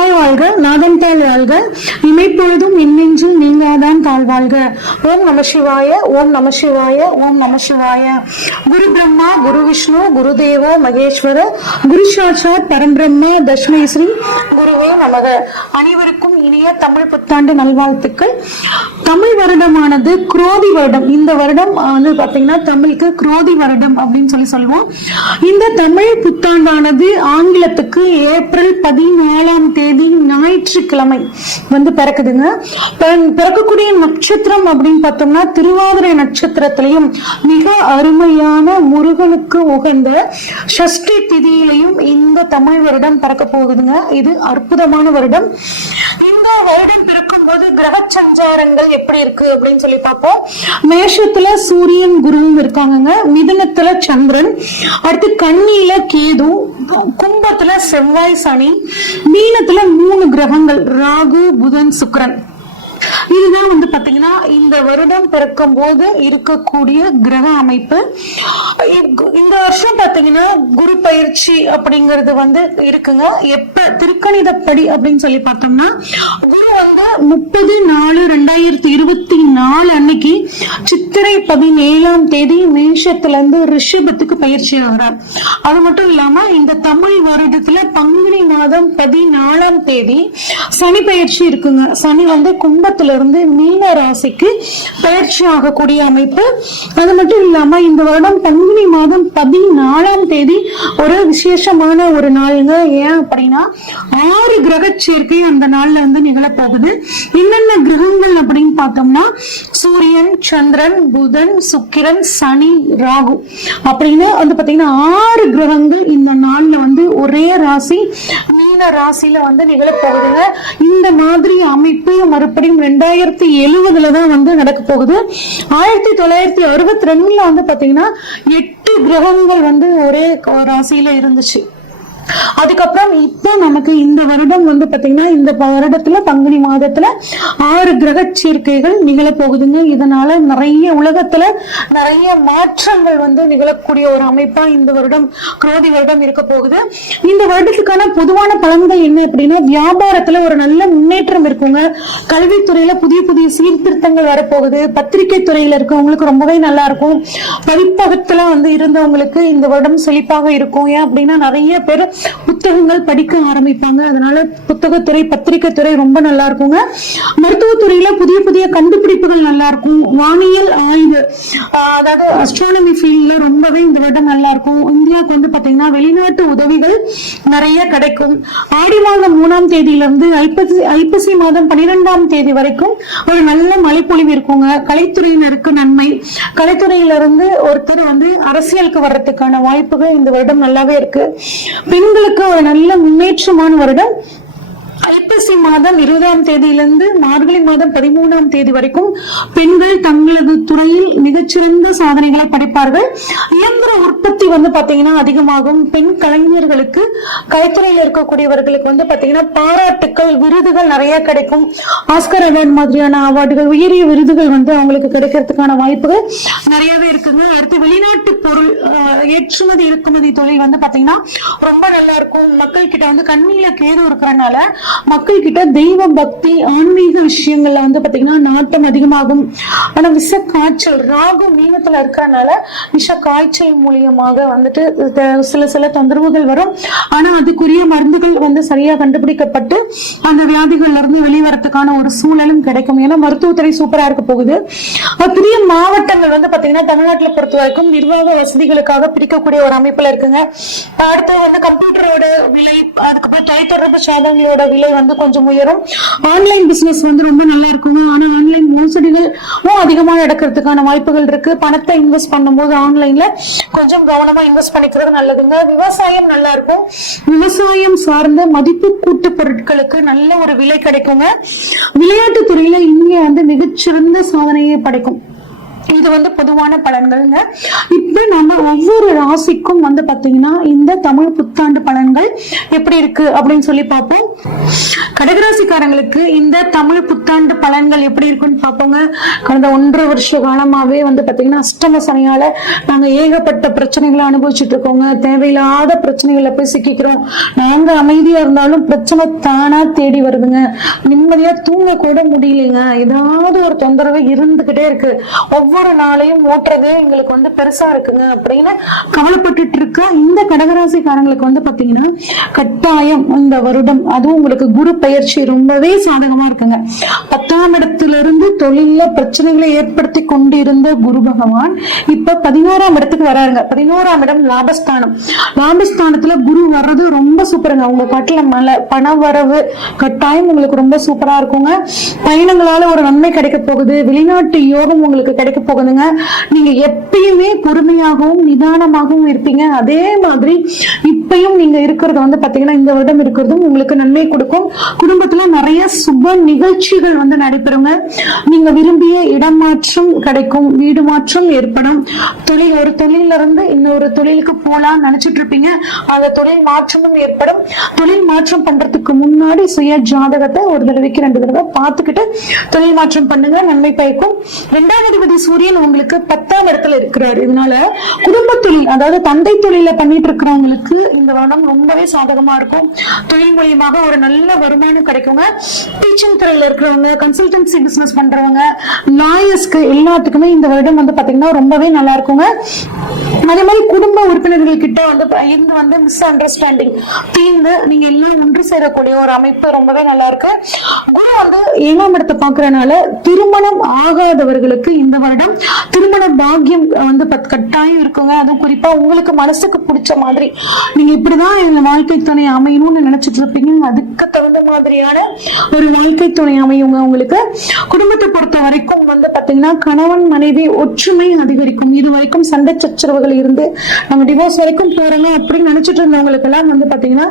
நமச்சிவாய் வாழ்க, நாதன் தாழ் வாழ்க, இமைப்பொழுதும் இன்னெஞ்சில் நீங்காதான் தாழ்வாழ்க. ஓம் நம சிவாய, ஓம் நம சிவாய, ஓம் நம சிவாய. குரு பிரம்மா, குரு விஷ்ணு, குரு தேவோ மகேஸ்வர, குரு சாட்சாத் பரம்பிரம்ம தஸ்மை ஸ்ரீ குருவே நமக. அனைவருக்கும் இனிய தமிழ் புத்தாண்டு நல்வாழ்த்துக்கள். தமிழ் வருடமானது குரோதி வருடம். இந்த வருடம் வந்து பாத்தீங்கன்னா தமிழுக்கு குரோதி வருடம் அப்படின்னு சொல்லுவோம். இந்த தமிழ் புத்தாண்டானது ஆங்கிலத்துக்கு ஏப்ரல் 14ஆம் தேதி ஞாயிற்றுக்கிழமை வந்து பிறக்குதுங்க. பிறக்கக்கூடிய நட்சத்திரம் அப்படின்னு பார்த்தோம்னா திருவாதிரை நட்சத்திரத்திலையும் மிக அருமையான முருகனுக்கு உகந்த சஷ்டி திதியிலையும் இந்த தமிழ் வருடம் பிறக்க போகுதுங்க. இது அற்புதமான வருடம். இந்த வருடம் பிறக்கும் போது கிரக சஞ்சாரங்கள் எப்படி இருக்கு அப்படின்னு சொல்லி பார்ப்போம். மேஷத்துல சூரியன் குருவும் இருக்காங்க, மிதுனத்துல சந்திரன், அடுத்து கன்னியில கேது, கும்பத்துல செவ்வாய் சனி, மீனத்துல 3 கிரகங்கள் ராகு புதன் சுக்கிரன். இதுதான் வந்து பாத்தீங்கன்னா இந்த வருடம் பிறக்கும் போது இருக்கக்கூடிய கிரக அமைப்பு. இந்த வருஷம் பாத்தீங்கன்னா குரு பயிற்சி அப்படிங்கிறது வந்து இருக்குங்க. எப்ப திருக்கணிதப்படி அப்படின்னு சொல்லி பார்த்தோம்னா குரு வந்து 30/4/2024 அன்னைக்கு சித்திரை 17ஆம் தேதி மேஷத்துல இருந்து ரிஷபத்துக்கு பயிற்சி ஆகிறார். அது மட்டும் இல்லாம இந்த தமிழ் வருடத்துல பங்குனி மாதம் 14ஆம் தேதி சனி பயிற்சி இருக்குங்க. சனி வந்து கும்பத்துல இருந்து மீன ராசிக்கு பயிற்சி ஆகக்கூடிய அமைப்பு. அது மட்டும் இல்லாம இந்த வருடம் பங்குனி மாதம் 14ஆம் தேதி ஒரு விசேஷமான ஒரு நாளுங்க. ஏன் அப்படின்னா 6 கிரக சேர்க்கை அந்த நாள்ல வந்து நிகழப்போகுது. என்னென்ன கிரகங்கள் அப்படின்னு பார்த்தோம்னா சூரியன், சந்திரன், புதன், சுக்கிரன், சனி, ராகு அப்படின்னு வந்து பாத்தீங்கன்னா 6 கிரகங்கள் இந்த நாள்ல வந்து ஒரே ராசி மீன ராசியில வந்து நிகழப்போகுதுங்க. இந்த மாதிரி அமைப்பு மறுபடியும் 2070 தான் வந்து நடக்க போகுது. 1962 வந்து பாத்தீங்கன்னா 8 கிரகங்கள் வந்து ஒரே ராசியில இருந்துச்சு. அதுக்கப்புறம் இப்ப நமக்கு இந்த வருடம் வந்து பாத்தீங்கன்னா இந்த வருடத்துல பங்குனி மாதத்துல 6 கிரக சேர்க்கைகள் நிகழ போகுதுங்க. இதனால நிறைய உலகத்துல நிறைய மாற்றங்கள் வந்து நிகழக்கூடிய ஒரு அமைப்பா இந்த வருடம் குரோதி வருடம் இருக்க போகுது. இந்த வருடத்துக்கான பொதுவான பலன்கள் என்ன அப்படின்னா வியாபாரத்துல ஒரு நல்ல முன்னேற்றம் இருக்குங்க. கல்வித்துறையில புதிய புதிய சீர்திருத்தங்கள் வரப்போகுது. பத்திரிகை துறையில இருக்கவங்களுக்கு ரொம்பவே நல்லா இருக்கும். பதிப்பகத்துல வந்து இருந்தவங்களுக்கு இந்த வருடம் செழிப்பாக இருக்கும். ஏன் அப்படின்னா நிறைய பேர் புத்தகங்கள் படிக்க ஆரம்பிப்பாங்க. அதனால புத்தகத்துறை பத்திரிகை துறை ரொம்ப நல்லா இருக்குங்க. மருத்துவத்துறையில புதிய புதிய கண்டுபிடிப்புகள் நல்லா இருக்கும். வானியல் ஆய்வு அதாவது அஸ்ட்ரானமி ஃபீல்ட்ல ரொம்பவே இந்த வருடம் நல்லா இருக்கும். இந்தியாவுக்கு வந்து பாத்தீங்கன்னா வெளிநாட்டு உதவிகள் நிறைய கிடைக்கும். ஆடி மாதம் 3ஆம் தேதியிலிருந்து ஐப்பசி மாதம் 12ஆம் தேதி வரைக்கும் ஒரு நல்ல மழைப்பொழிவு இருக்குங்க. கலைத்துறையினருக்கு நன்மை. கலைத்துறையிலிருந்து ஒருத்தர் வந்து அரசியலுக்கு வர்றதுக்கான வாய்ப்புகள் இந்த வருடம் நல்லாவே இருக்கு. பெண்களுக்கு ஒரு நல்ல முன்னேற்றமான வருடம். ஐப்பசி மாதம் 20ஆம் தேதியிலிருந்து மார்கழி மாதம் 13ஆம் தேதி வரைக்கும் பெண்கள் தங்களது துறையில் மிகச்சிறந்த சாதனைகளை படைப்பார்கள். இயந்திர உற்பத்தி வந்து பாத்தீங்கன்னா அதிகமாகும். பெண் கலைஞர்களுக்கு கைத்துறையில் இருக்கக்கூடியவர்களுக்கு வந்து பாத்தீங்கன்னா பாராட்டுக்கள் விருதுகள் நிறைய கிடைக்கும். ஆஸ்கர் அவார்டு மாதிரியான அவார்டுகள் உயரிய விருதுகள் வந்து அவங்களுக்கு கிடைக்கிறதுக்கான வாய்ப்புகள் நிறையவே இருக்குங்க. அடுத்து வெளிநாட்டு பொருள் ஏற்றுமதி இறக்குமதி தொழில் வந்து பாத்தீங்கன்னா ரொம்ப நல்லா இருக்கும். மக்கள் கிட்ட வந்து கண்ணில கேது இருக்கிறனால மக்கள் கிட்ட தெய்வ பக்தி ஆன்மீக விஷயங்கள்ல வந்து பாத்தீங்கன்னா நாட்டம் அதிகமாகும். ஆனா விஷ காய்ச்சல் ராகு மீனத்துல இருக்கிறனால விஷ காய்ச்சல் மூலியமாக வந்துட்டு சில தொந்தரவுகள் வரும். ஆனா அதுக்குரிய மருந்துகள் வந்து சரியா கண்டுபிடிக்கப்பட்டு அந்த வியாதிகள்ல இருந்து வெளிவரத்துக்கான ஒரு சூழலும் கிடைக்கும். ஏன்னா மருத்துவத்துறை சூப்பரா இருக்க போகுது. புதிய மாவட்டங்கள் வந்து பாத்தீங்கன்னா தமிழ்நாட்டில் பொறுத்த வரைக்கும் நிர்வாக வசதிகளுக்காக பிரிக்கக்கூடிய ஒரு அமைப்புல இருக்குங்க. அடுத்து வந்து கம்ப்யூட்டரோட விலை, அதுக்கப்புறம் தொலைத்தொடர்பு சாதனங்களோட விலை வந்து கொஞ்சம் உயரும். ஆன்லைன் பிசினஸ் வந்து ரொம்ப நல்லா இருக்குங்க. ஆனா ஆன்லைன் மோசடிகளும் அதிகமா நடக்கிறதுக்கான வாய்ப்புகள் இருக்கு. பணத்தை இன்வெஸ்ட் பண்ணும்போது ஆன்லைன்ல கொஞ்சம் கவனமா இன்வெஸ்ட் பண்ணிக்கிறது நல்லதுங்க. விவசாயம் நல்லா இருக்கும். விவசாயம் சார்ந்த மதிப்பு கூட்டு பொருட்களுக்கு நல்ல ஒரு விலை கிடைக்குங்க. விளையாட்டு துறையில இந்தியா வந்து மிகச்சிறந்த சாதனையை படைக்கும். இது வந்து பொதுவான பலன்கள்ங்க. இப்ப நம்ம ஒவ்வொரு ராசிக்கும் வந்து பாத்தீங்கன்னா இந்த தமிழ் புத்தாண்டு பலன்கள் எப்படி இருக்கு அப்படின்னு சொல்லி பார்ப்போம். கடகராசிக்காரங்களுக்கு இந்த தமிழ் புத்தாண்டு பலன்கள் எப்படி இருக்குன்னு பார்ப்போங்க. கடந்த 1.5 வருஷ காலமாவே வந்து பாத்தீங்கன்னா அஷ்டம சனியால நாங்க ஏகப்பட்ட பிரச்சனைகளை அனுபவிச்சுட்டு இருக்கோங்க. தேவையில்லாத பிரச்சனைகளை போய் சிக்கிறோம். நாங்க அமைதியா இருந்தாலும் பிரச்சனை தானா தேடி வருதுங்க. நிம்மதியா தூங்க கூட முடியலைங்க. ஏதாவது ஒரு தொந்தரவு இருந்துகிட்டே இருக்கு. ஒவ்வொரு நாளையும் ஓட்டுறது எங்களுக்கு வந்து பெருசா இருக்குங்க அப்படின்னு கவலைப்பட்டு இருக்க இந்த கடகராசிக்காரங்களுக்கு வந்து பாத்தீங்கன்னா கட்டாயம் இந்த வருடம் அதுவும் உங்களுக்கு குரு பயிற்சி ரொம்பவே சாதகமா இருக்குங்க. 10ஆம் இடத்திலிருந்து தொழில பிரச்சனைகளை ஏற்படுத்தி கொண்டிருந்த குரு பகவான் இப்ப 11ஆம் இடத்துக்கு வராருங்க. 11ஆம் இடம் லாபஸ்தானம். லாபஸ்தானத்துல குரு வர்றது ரொம்ப சூப்பருங்க. உங்க காட்டுல பண வரவு கட்டாயம் உங்களுக்கு ரொம்ப சூப்பரா இருக்குங்க. பயணங்களால ஒரு நன்மை கிடைக்க போகுது. வெளிநாட்டு யோகம் உங்களுக்கு கிடைக்க போகுதுங்க. நீங்க எப்பயுமே பொறுமையாகவும் நிதானமாகவும் இருப்பீங்க. அதே மாதிரி இப்பயும் நீங்க இருக்கிறது வந்து பாத்தீங்கன்னா இந்த வருடம் இருக்கிறதும் உங்களுக்கு நன்மை கொடுக்கும். குடும்பத்துல நிறைய சுப நிகழ்ச்சிகள் வந்து நடைபெறுங்க. நீங்க விரும்பிய இடமாற்றம் கிடைக்கும். வீடு மாற்றம் ஏற்படும். ஒரு தொழில இருந்து இன்னொரு தொழிலுக்கு போலாம் நினைச்சிட்டு இருப்பீங்க. அந்த தொழில் மாற்றமும் ஏற்படும். தொழில் மாற்றம் பண்றதுக்கு முன்னாடி சுய ஜாதகத்தை ஒரு தடவைக்கு 2 தடவை பார்த்துக்கிட்டு தொழில் மாற்றம் பண்ணுங்க. நன்மை பயக்கும். 2ஆம் அதிபதி சூரியன் உங்களுக்கு 10ஆம் இடத்துல இருக்கிறாரு. இதனால குடும்ப தொழில் அதாவது தந்தை தொழில பண்ணிட்டு இருக்கிறவங்களுக்கு இந்த வருடம் ரொம்பவே சாதகமா இருக்கும். தொழில் மூலியமாக ஒரு நல்ல வருமானம் கிடைக்குங்க. டீச்சிங் துறையில இருக்கிறவங்க, கன்சல்டன்சி பிசினஸ் பண்றவங்க, லாயர்ஸ்க்கு எல்லாத்துக்குமே இந்த வருடம் வந்து பாத்தீங்கன்னா ரொம்பவே நல்லா இருக்குங்க. அதே மாதிரி குடும்ப உறுப்பினர்கள் கிட்ட வந்து மிஸ் அண்டர்ஸ்டாண்டிங் தீர்ந்து நீங்க எல்லாம் ஒன்று சேரக்கூடிய ஒரு அமைப்பு ரொம்பவே நல்லா இருக்கு. குரு வந்து 7ஆம் இடத்தை பாக்குறதுனால திருமணம் ஆகாதவர்களுக்கு இந்த வருடம் திருமண பாக்கியம் வந்து கட்டாயம் இருக்குங்க. அதுவும் குறிப்பா உங்களுக்கு மனசுக்கு பிடிச்ச மாதிரி நீங்க இப்படிதான் இந்த வாழ்க்கை துணை அமையணும்னு நினைச்சிட்டு இருப்பீங்க. அதுக்கு தகுந்த மாதிரியான ஒரு வாழ்க்கை துணை அமையுங்க. உங்களுக்கு குடும்பத்தை பொறுத்த வரைக்கும் வந்து பாத்தீங்கன்னா கணவன் மனைவி ஒற்றுமை அதிகரிக்கும். இது வரைக்கும் சண்டை சச்சரவுகள் இருந்து நம்ம டிவோர்ஸ் வரைக்கும் போறோம் அப்படின்னு நினைச்சிட்டு இருந்தவங்களுக்கு எல்லாம் வந்து பாத்தீங்கன்னா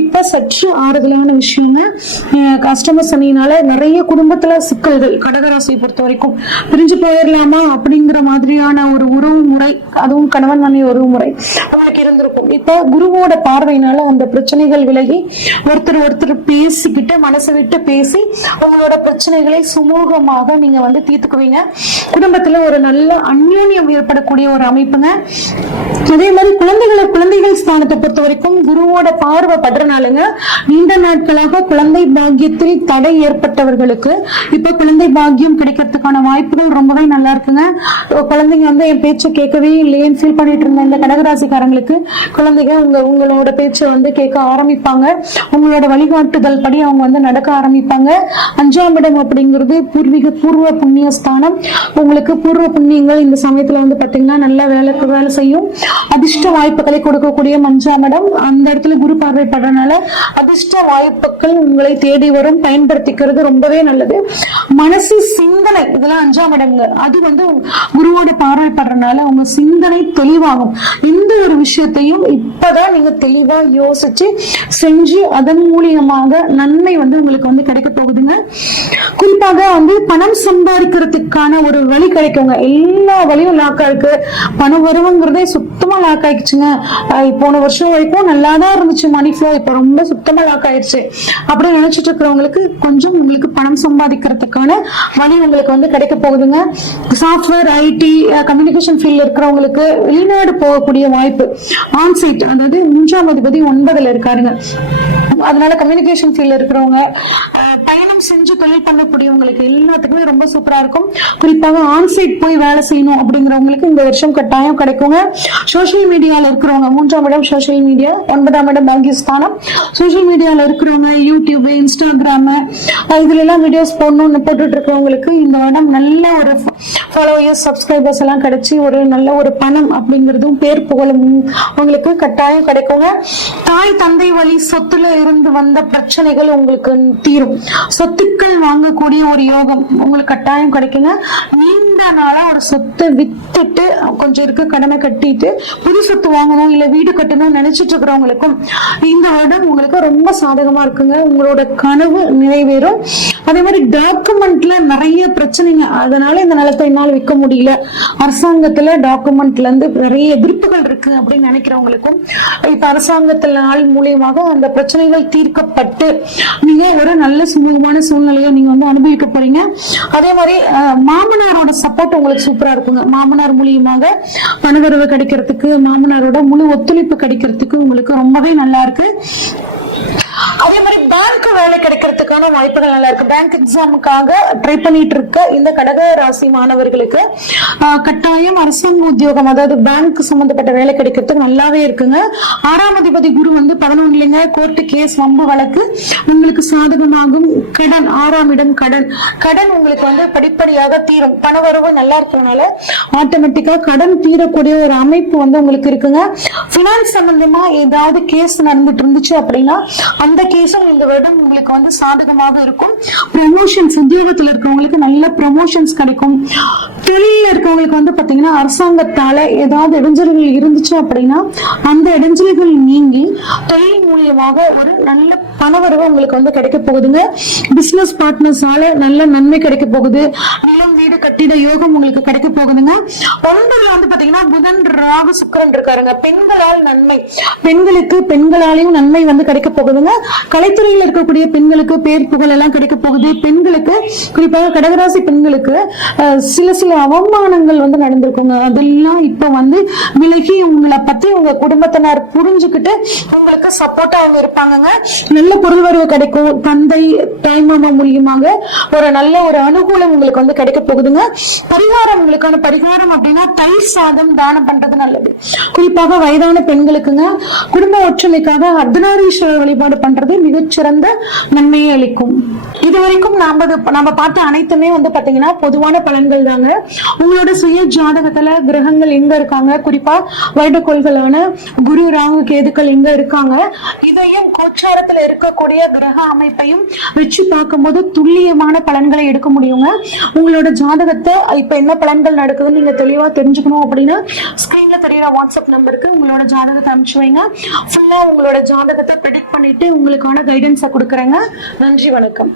இப்ப சற்று ஆறுதலான விஷயங்க. கஷ்டம சனியினால நிறைய குடும்பத்துல சிக்கல்கள் கடகராசியை பொறுத்த வரைக்கும் பிரிஞ்சு போயிடலாமா அப்படிங்கிற மாதிரியான ஒரு உறவு முறை, அதுவும் கணவன் மனைவி உறவு முறை உங்களுக்கு இருந்திருக்கும். இப்ப குருவோட பார்வையினால அந்த பிரச்சனைகள் விலகி ஒருத்தர் பேசிக்கிட்டு மனசை விட்டு பேசி உங்களோட பிரச்சனைகளை சுமூகமாக நீங்க வந்து தீர்த்துக்குவீங்க. குடும்பத்துல ஒரு நல்ல அந்யோன்யம் ஏற்படக்கூடிய ஒரு அமைப்புங்க. அதே மாதிரி குழந்தைகள் ஸ்தானத்தை பொறுத்த வரைக்கும் குருவோட பார்வை படுறனாலுங்க நீண்ட நாட்களாக குழந்தை பாக்கியத்தில் தடை ஏற்பட்டவர்களுக்கு இப்ப குழந்தை பாக்கியம் கிடைக்கிறதுக்கான வாய்ப்புகள் ரொம்பவே நல்லா இருக்குங்க. குழந்தைங்க வந்து என் பேச்சை கேட்கவே இல்லையேன்னு ஃபீல் பண்ணிட்டு இருந்த இந்த கடகராசிக்காரங்களுக்கு குழந்தைங்க உங்களோட பேச்சை வந்து கேட்க ஆரம்பிப்பாங்க. உங்களோட வழிகாட்டுதல் படி அவங்க வந்து நடக்க ஆரம்பிப்பாங்க. 5ஆம் இடம் அப்படிங்கிறது பூர்வ புண்ணிய ஸ்தானம். உங்களுக்கு பூர்வ புண்ணியங்கள் இந்த சமயத்துல வந்து பாத்தீங்கன்னா நல்ல வேலை செய்யும். அதிர்ஷ்ட வாய்ப்புகளை கொடுக்கக்கூடிய 5ஆம் இடம். அந்த இடத்துல குரு பார்வை படுறதுனால அதிர்ஷ்ட வாய்ப்புகள் உங்களை தேடி வரும். பயன்படுத்திக்கிறது ரொம்பவே நல்லது. மனசு சிந்தனை இதெல்லாம் 5ஆம் இடங்க. அது வந்து குருவோட பார்வை படுறதுனால உங்க சிந்தனை தெளிவாகும். இந்த ஒரு விஷயத்தையும் இப்பதான் நீங்க தெளிவா யோசிச்சு செஞ்சு அதன் மூலியமாக நன்மை வந்து உங்களுக்கு வந்து கிடைக்க போகுதுங்க. குறிப்பாக வந்து பணம் சம்பாதிக்கிறதுக்கான ஒரு வழி கிடைக்குங்க. எல்லா வழியும் லாக்கா இருக்கு. பணம் வருவங்கிறதே சுத்தமா லாக் ஆயிடுச்சுங்க. போன வருஷம் வரைக்கும் நல்லாதான் இருந்துச்சு மணி ஃப்ளோ, இப்ப ரொம்ப சுத்தமா லாக் ஆயிடுச்சு அப்படின்னு நினைச்சிட்டு இருக்கிறவங்களுக்கு கொஞ்சம் உங்களுக்கு பணம் சம்பாதிக்கிறதுக்கான வழி உங்களுக்கு வந்து கிடைக்க போகுதுங்க. சாஃப்ட்வேர், ஐடி, கம்யூனிகேஷன் ஃபீல்ட்ல இருக்கிறவங்களுக்கு வெளிநாடு போகக்கூடிய வாய்ப்பு. ஆன்சைட் அதாவது 3ஆம் அதிபதி 9ல இருக்காருங்க. அதனால கம்யூனிகேஷன் ஃபீல்ட்ல இருக்கிறவங்க பயணம் செஞ்சு தொழில் பண்ணக்கூடியவங்களுக்கு எல்லாத்துக்குமே ரொம்ப சூப்பரா இருக்கும். குறிப்பாக ஆன்சைட் போய் வேலை செய்யணும் அப்படிங்கிறவங்களுக்கு இந்த வருஷம் கட்டாயம் கிடைக்குங்க. சோசியல் மீடியால இருக்கிறவங்க 3ஆம் இடம் சோசியல் மீடியா, 9ஆம் இடம் பாக்கியஸ்தானம். சோசியல் மீடியால இருக்கிறவங்க யூடியூப், இன்ஸ்டாகிராம் இதுல எல்லாம் வீடியோஸ் போடணும்னு போட்டுட்டு இருக்கிறவங்களுக்கு இந்த வருடம் நல்ல ஒரு ஃபாலோவர்ஸ், சப்ஸ்கிரைபர்ஸ் எல்லாம் கிடைச்சி ஒரு நல்ல ஒரு பணம் அப்படிங்கிறதும் பேர் புகழும் உங்களுக்கு கட்டாயம் கிடைக்குங்க. தாய் தந்தை வழி சொத்துல இருந்து வந்த பிரச்சனைகள் உங்களுக்கு தீரும். சொத்துக்கள் வாங்கக்கூடிய ஒரு யோகம் உங்களுக்கு கட்டாயம் கிடைக்குங்க. நீண்ட நாளா ஒரு சொத்தை வித்துட்டு கொஞ்சம் இருக்கு கடமை கட்டிட்டு புது சொத்து வாங்கணும் இல்ல வீடு கட்டணும் நினைச்சிட்டு இருக்கிறவங்களுக்கும் இந்த வருடம் உங்களுக்கு ரொம்ப சாதகமா இருக்குங்க. உங்களோட கனவு நிறைவேறும். அதே மாதிரி டாக்குமெண்ட்ல நிறைய பிரச்சனைங்க, அதனால இந்த நிலத்தை என்னால் விற்க முடியல, அரசாங்கத்துல டாக்குமெண்ட்ல இருந்து நிறைய எதிர்ப்புகள் இருக்கு அப்படின்னு நினைக்கிறவங்களுக்கும் இப்ப அரசாங்கத்துல ஆள் மூலியமாக அந்த பிரச்சனைகள் தீர்க்கப்பட்டு நீங்க ஒரு நல்ல சுமூகமான சூழ்நிலையை நீங்க வந்து அனுபவிக்க போறீங்க. அதே மாதிரி மாமனாரோட சப்போர்ட் உங்களுக்கு சூப்பரா இருக்குங்க. மாமனார் மூலியமாக பணவரவு கிடைக்கிறதுக்கு, மாமனாரோட முழு ஒத்துழைப்பு கிடைக்கிறதுக்கு உங்களுக்கு ரொம்பவே நல்லா இருக்கு. அதே மாதிரி பேங்க் வேலை கிடைக்கிறதுக்கான வாய்ப்புகள் நல்லா இருக்கு. பேங்க் எக்ஸாமுக்காக ட்ரை பண்ணிட்டு இருக்க இந்த கடக ராசி மாணவர்களுக்கு கட்டாயம் அரசாங்க உத்தியோகம், அதாவது பேங்க் சம்பந்தப்பட்ட வேலை கிடைக்கிறதுக்கு நல்லாவே இருக்குங்க. 6ஆம் அதிபதி குரு வந்து 11ங்க கோர்ட்டு கேஸ் வம்பு வழக்கு உங்களுக்கு சாதகமாகும். கடன் 6ஆம் இடம், கடன் உங்களுக்கு வந்து படிப்படியாக தீரும். பணவரவு நல்லா இருக்கிறதுனால ஆட்டோமேட்டிக்கா கடன் தீரக்கூடிய ஒரு அமைப்பு வந்து உங்களுக்கு இருக்குங்க. பினான்ஸ் சம்பந்தமா ஏதாவது கேஸ் நடந்துட்டு இருந்துச்சு அப்படின்னா அந்த கேஸும் இந்த வருடம் உங்களுக்கு வந்து சாதகமாக இருக்கும். ப்ரமோஷன்ஸ், உத்தியோகத்தில் இருக்கவங்களுக்கு நல்ல ப்ரமோஷன்ஸ் கிடைக்கும். தொழில இருக்கவங்களுக்கு வந்து பாத்தீங்கன்னா அரசாங்கத்தால ஏதாவது இடைஞ்சல்கள் இருந்துச்சு அப்படின்னா அந்த இடைஞ்சல்கள் நீங்கி தொழில் மூலியமாக ஒரு நல்ல பணவரவு உங்களுக்கு வந்து கிடைக்க போகுதுங்க. பிசினஸ் பார்ட்னர்ஸால நல்ல நன்மை கிடைக்க போகுது. நிலம் வீடு கட்டிட யோகம் உங்களுக்கு கிடைக்க போகுதுங்க. 9ல வந்து பாத்தீங்கன்னா புதன் ராகு சுக்கிரன் இருக்காருங்க. பெண்களால் நன்மை, பெண்களுக்கு பெண்களாலையும் நன்மை வந்து கிடைக்க போகுதுங்க. கலைத்துறையில் இருக்கக்கூடிய பெண்களுக்கு பேர் புகழ் எல்லாம் கிடைக்க போகுது. பெண்களுக்கு, குறிப்பாக கடகராசி பெண்களுக்கு சில அவமானங்கள் வந்து நடந்திருக்குங்க. அதெல்லாம் இப்ப வந்து விலகி உங்களை பத்தி உங்க குடும்பத்தினர் புரிஞ்சுக்கிட்டு உங்களுக்கு சப்போர்ட்டா அவங்க இருப்பாங்க. நல்ல பொருள் வரவு கிடைக்கும். தந்தை தாய்மாமா மூலியமாக ஒரு நல்ல ஒரு அனுகூலம் உங்களுக்கு வந்து கிடைக்க போகுதுங்க. பரிகாரம், உங்களுக்கான பரிகாரம் அப்படின்னா தயிர் சாதம் தானம் பண்றது நல்லது. குறிப்பாக வயதான பெண்களுக்குங்க குடும்ப ஒற்றுமைக்காக அர்த்தநாரீஸ்வரர் வழிபாடு பண்றது மிகச்சிறந்த நன்மையை அளிக்கும். இதுவரைக்கும் நாம பார்த்த அனைத்துமே வந்து பாத்தீங்கன்னா பொதுவான பலன்கள் தாங்க. உங்களோட சுய ஜாதகத்துல கிரகங்கள் எங்க இருக்காங்க, குறிப்பா வருடக்கோள்களான குரு ராகு கேதுக்கள் எங்க இருக்காங்க, இதையும் கோச்சாரத்துல இருக்கக்கூடிய கிரக அமைப்பையும் வச்சு பார்க்கும்போது துல்லியமான பலன்களை எடுக்க முடியுங்க. உங்களோட ஜாதகத்தை இப்ப என்ன பலன்கள் நடக்குதுன்னு நீங்க தெளிவா தெரிஞ்சுக்கணும் அப்படின்னா ஸ்கிரீன்ல தெரியற வாட்ஸ்அப் நம்பருக்கு உங்களோட ஜாதகத்தை அனுப்பிச்சு வைங்க. ஃபுல்லா உங்களோட ஜாதகத்தை ப்ரெடிக்ட் பண்ணிட்டு உங்களுக்கான கைடன்ஸை கொடுக்குறேங்க. நன்றி, வணக்கம்.